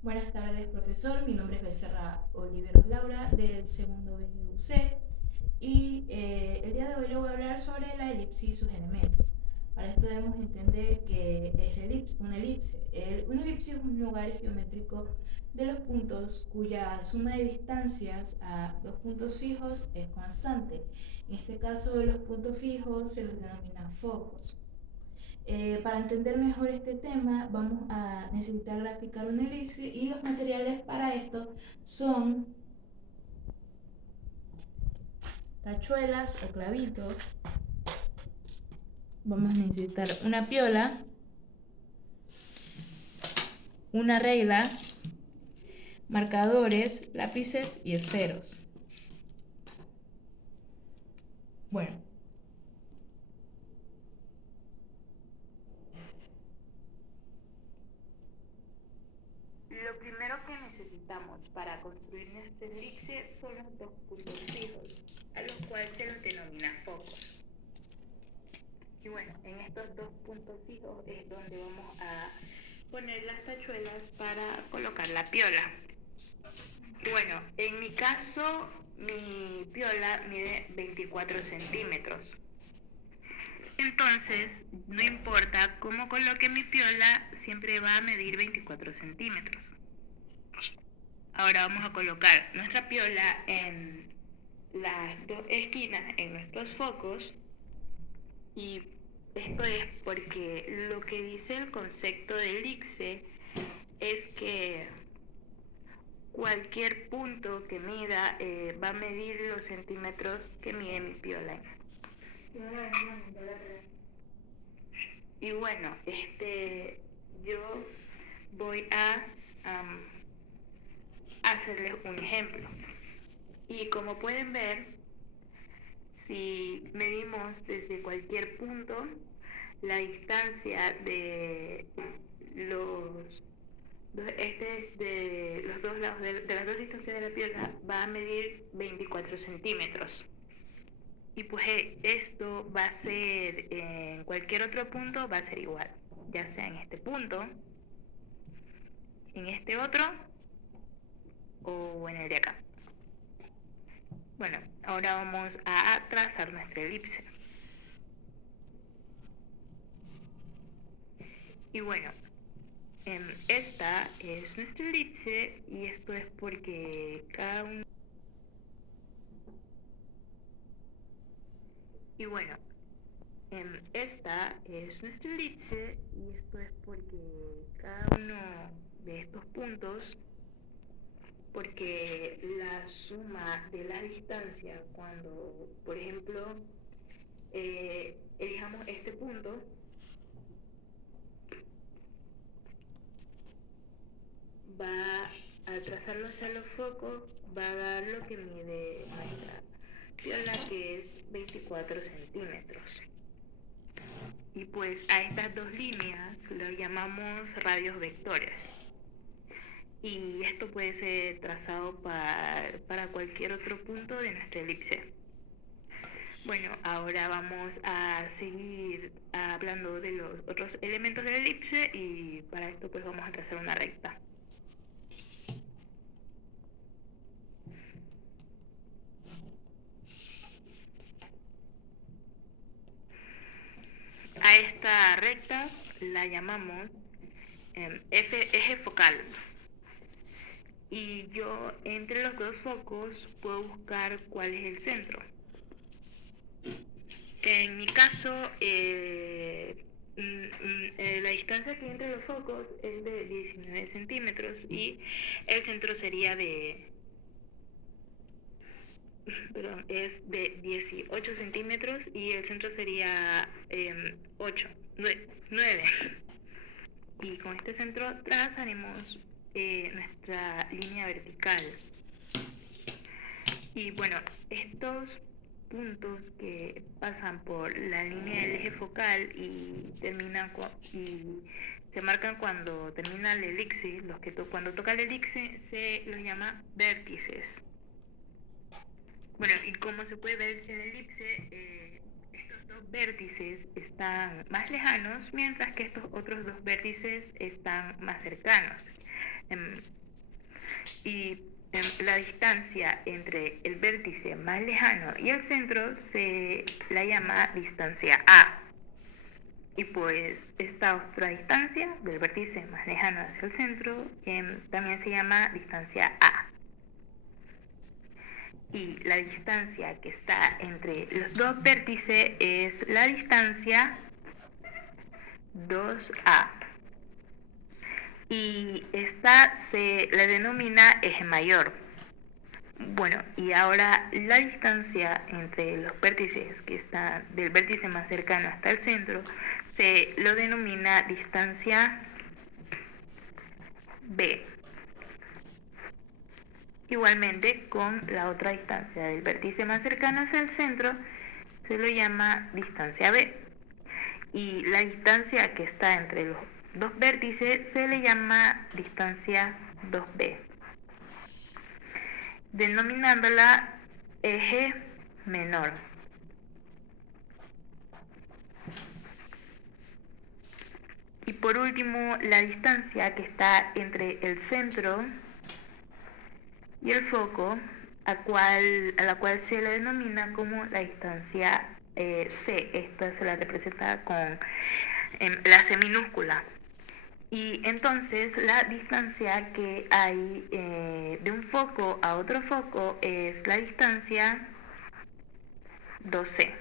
Buenas tardes, profesor. Mi nombre es Becerra Oliveros Laura, del segundo BGUC. Y el día de hoy le voy a hablar sobre la elipse y sus elementos. Para esto debemos entender que es una elipse. Una elipse es un lugar geométrico de los puntos cuya suma de distancias a dos puntos fijos es constante. En este caso, los puntos fijos se los denomina focos. Para entender mejor este tema vamos a necesitar graficar una elipse y los materiales para esto son tachuelas o clavitos. Vamos a necesitar una piola, una regla, marcadores, lápices y esferos. Bueno, Lo primero que necesitamos para construir nuestra elipse son los dos puntos fijos, a los cuales se los denomina focos. Y bueno, en estos dos puntos fijos es donde vamos a poner las tachuelas para colocar la piola. Y bueno, en mi caso, mi piola mide 24 centímetros. Entonces, no importa cómo coloque mi piola, siempre va a medir 24 centímetros. Ahora vamos a colocar nuestra piola en las dos esquinas, en nuestros focos. Y esto es porque lo que dice el concepto de elipse es que cualquier punto que mida va a medir los centímetros que mide mi piola. Y bueno, yo voy a hacerles un ejemplo. Y como pueden ver, si medimos desde cualquier punto, la distancia de los de los dos lados de las dos distancias de la piedra va a medir 24 centímetros. Y pues esto va a ser en cualquier otro punto, va a ser igual, ya sea en este punto, en este otro o en el de acá. Bueno, ahora vamos a trazar nuestra elipse. Y bueno, esta es nuestra elipse y esto es porque cada uno... Y bueno, esta es nuestra elipse y esto es porque cada uno de estos puntos, porque la suma de la distancia cuando, por ejemplo, elijamos este punto, va a trazarlo hacia los focos, va a dar lo que mide nuestra piola, que es 24 centímetros. Y pues a estas dos líneas lo llamamos radios vectores. Y esto puede ser trazado para cualquier otro punto de nuestra elipse. Bueno, ahora vamos a seguir hablando de los otros elementos de la elipse y para esto pues vamos a trazar una recta. A esta recta la llamamos eje focal. Y yo entre los dos focos puedo buscar cuál es el centro. En mi caso, la distancia que hay entre los focos es de 19 centímetros y el centro sería es de 18 centímetros y el centro sería 9. Y con este centro trazaremos nuestra línea vertical. Y bueno, estos puntos que pasan por la línea del eje focal y se marcan cuando termina el elipse, cuando toca el elipse se los llama vértices. Bueno, y como se puede ver en el elipse, estos dos vértices están más lejanos, mientras que estos otros dos vértices están más cercanos. y la distancia entre el vértice más lejano y el centro se la llama distancia A. Y pues esta otra distancia del vértice más lejano hacia el centro también se llama distancia A. Y la distancia que está entre los dos vértices es la distancia 2A. Y esta se la denomina eje mayor. Bueno, y ahora la distancia entre los vértices que están del vértice más cercano hasta el centro se lo denomina distancia B. Igualmente con la otra distancia del vértice más cercano hacia el centro se lo llama distancia B. Y la distancia que está entre los dos vértices se le llama distancia 2B, denominándola eje menor. Y por último, la distancia que está entre el centro y el foco, a la cual se le denomina como la distancia C. Esta se la representa con la C minúscula. Y entonces la distancia que hay de un foco a otro foco es la distancia 2C.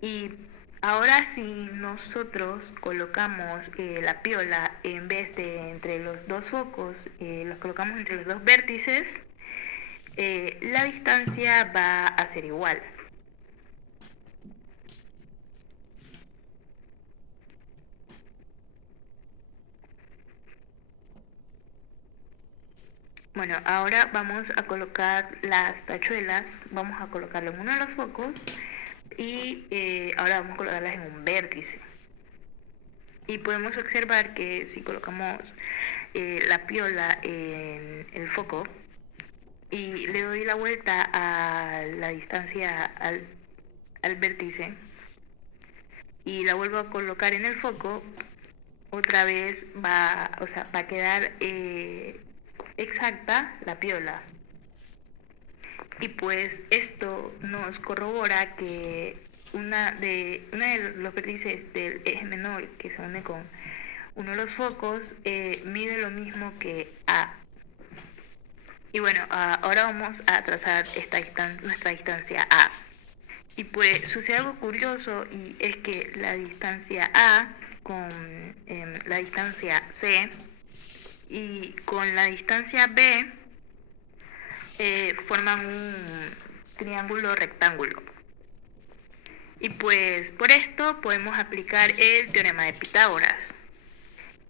Y ahora si nosotros colocamos la piola en vez de entre los dos focos, los colocamos entre los dos vértices, la distancia va a ser igual. Bueno, ahora vamos a colocar las tachuelas, vamos a colocarlo en uno de los focos y ahora vamos a colocarlas en un vértice. Y podemos observar que si colocamos la piola en el foco y le doy la vuelta a la distancia al vértice y la vuelvo a colocar en el foco, otra vez va a quedar exacta la piola. Y pues esto nos corrobora que una de los vértices del eje menor que se une con uno de los focos mide lo mismo que A. Y bueno, ahora vamos a trazar nuestra distancia A. Y pues sucede algo curioso, y es que la distancia A con la distancia C y con la distancia B forman un triángulo rectángulo. Y pues por esto podemos aplicar el teorema de Pitágoras.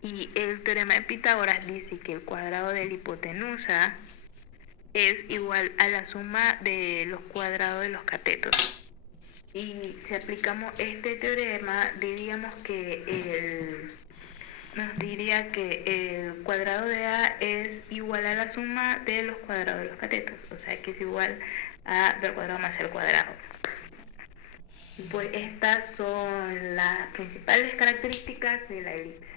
Y el teorema de Pitágoras dice que el cuadrado de la hipotenusa es igual a la suma de los cuadrados de los catetos. Y si aplicamos este teorema, nos diría que el cuadrado de A es igual a la suma de los cuadrados de los catetos, o sea que es igual a B al cuadrado más C al cuadrado. Pues estas son las principales características de la elipse.